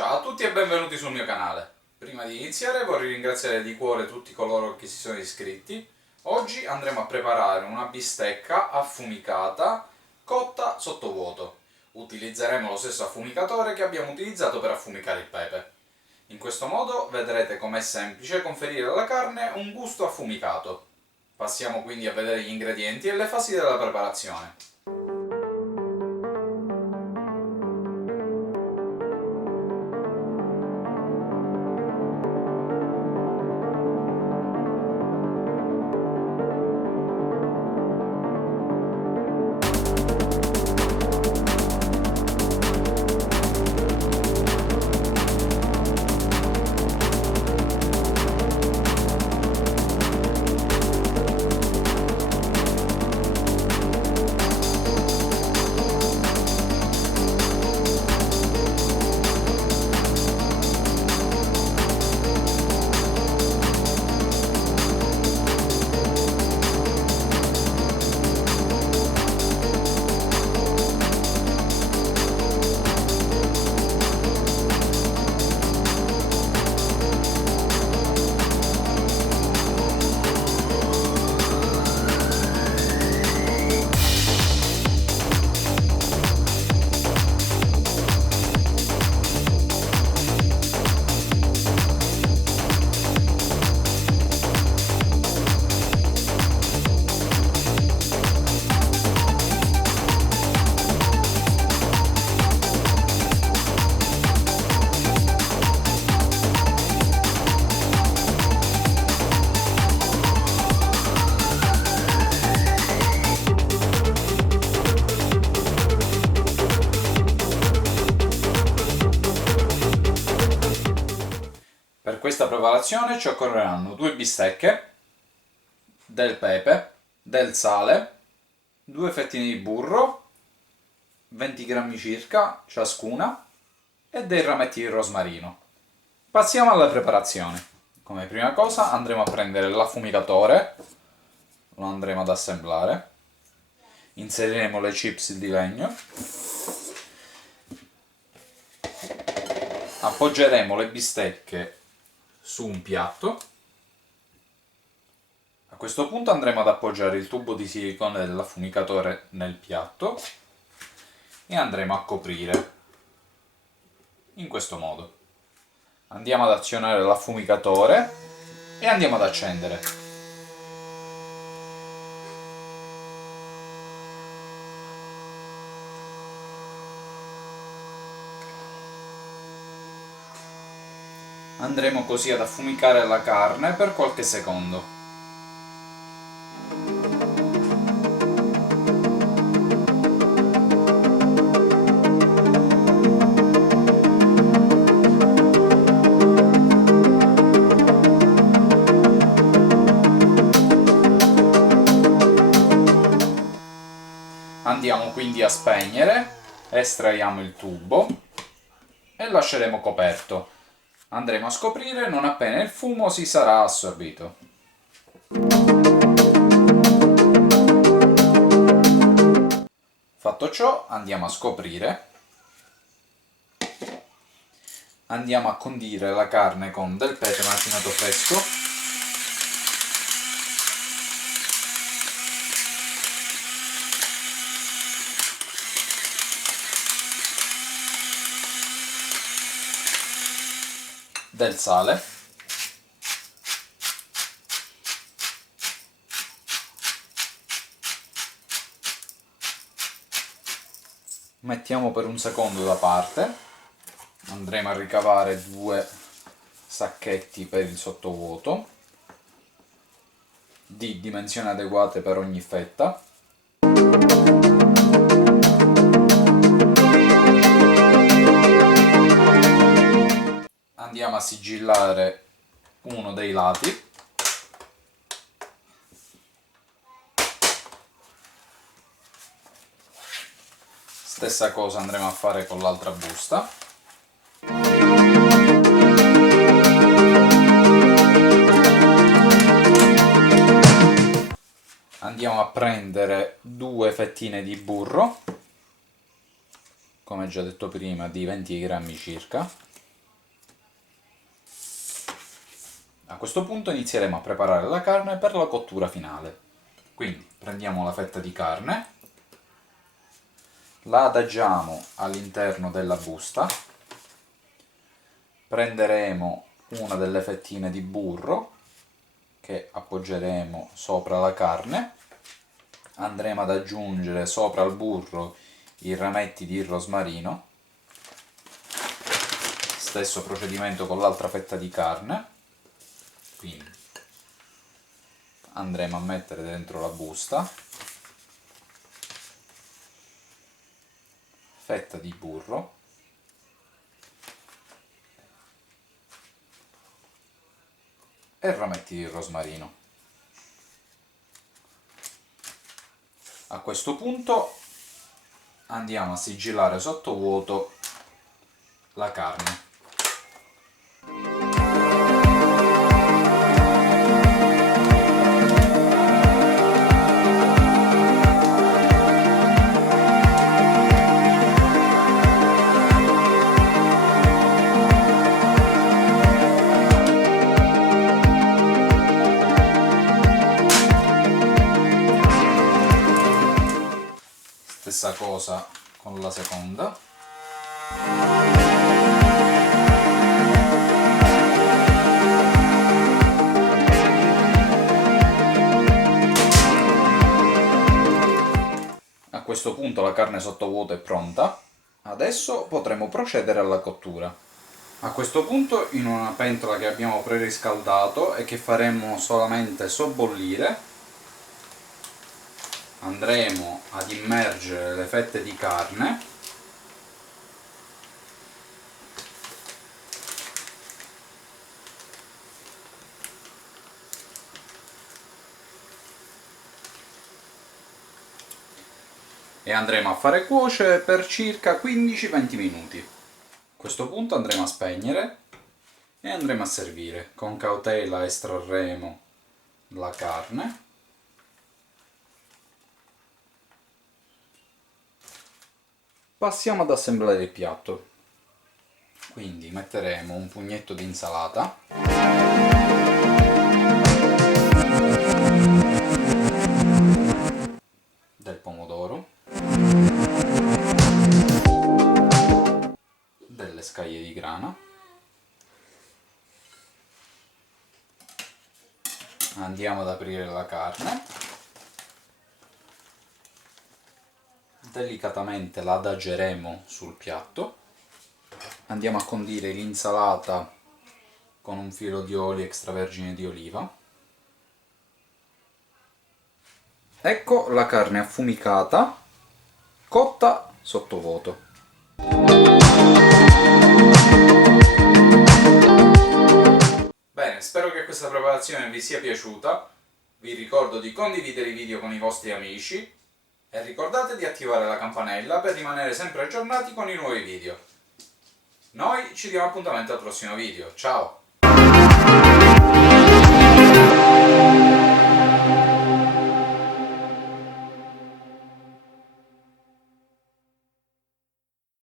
Ciao a tutti e benvenuti sul mio canale. Prima di iniziare vorrei ringraziare di cuore tutti coloro che si sono iscritti. Oggi andremo a preparare una bistecca affumicata cotta sottovuoto. Utilizzeremo lo stesso affumicatore che abbiamo utilizzato per affumicare il pepe. In questo modo vedrete com'è semplice conferire alla carne un gusto affumicato. Passiamo quindi a vedere gli ingredienti e le fasi della preparazione. Per questa preparazione ci occorreranno 2 bistecche, del pepe, del sale, 2 fettine di burro, 20 grammi circa ciascuna, e dei rametti di rosmarino. Passiamo alla preparazione. Come prima cosa andremo a prendere l'affumicatore, lo andremo ad assemblare, inseriremo le chips di legno, appoggeremo le bistecche su un piatto. A questo punto andremo ad appoggiare il tubo di silicone dell'affumicatore nel piatto e andremo a coprire in questo modo. Andiamo ad azionare l'affumicatore e andiamo ad accendere. Andremo così ad affumicare la carne per qualche secondo. Andiamo quindi a spegnere, estraiamo il tubo e lasceremo coperto. Andremo a scoprire non appena il fumo si sarà assorbito. Fatto ciò, andiamo a scoprire. Andiamo a condire la carne con del pepe macinato fresco, del sale, mettiamo per un secondo da parte, andremo a ricavare 2 sacchetti per il sottovuoto di dimensioni adeguate per ogni fetta. Andiamo a sigillare uno dei lati. Stessa cosa andremo a fare con l'altra busta. Andiamo a prendere 2 fettine di burro, come già detto prima, di 20 grammi circa. A questo punto inizieremo a preparare la carne per la cottura finale. Quindi prendiamo la fetta di carne, la adagiamo all'interno della busta, prenderemo una delle fettine di burro che appoggeremo sopra la carne, andremo ad aggiungere sopra al burro i rametti di rosmarino, stesso procedimento con l'altra fetta di carne, quindi andremo a mettere dentro la busta, fetta di burro, e rametti di rosmarino. A questo punto andiamo a sigillare sottovuoto la carne. Stessa cosa con la seconda. A questo punto la carne sottovuoto è pronta. Adesso potremo procedere alla cottura. A questo punto, in una pentola che abbiamo preriscaldato e che faremo solamente sobbollire, andremo ad immergere le fette di carne e andremo a fare cuocere per circa 15-20 minuti. A questo punto andremo a spegnere e andremo a servire. Con cautela estrarremo la carne. Passiamo ad assemblare il piatto. Quindi metteremo un pugnetto di insalata, del pomodoro, delle scaglie di grana, andiamo ad aprire la carne, delicatamente la adageremo sul piatto, andiamo a condire l'insalata con un filo di olio extravergine di oliva. Ecco la carne affumicata, cotta sottovuoto. Bene, spero che questa preparazione vi sia piaciuta. Vi ricordo di condividere i video con i vostri amici e ricordate di attivare la campanella per rimanere sempre aggiornati con i nuovi video. Noi ci diamo appuntamento al prossimo video. Ciao!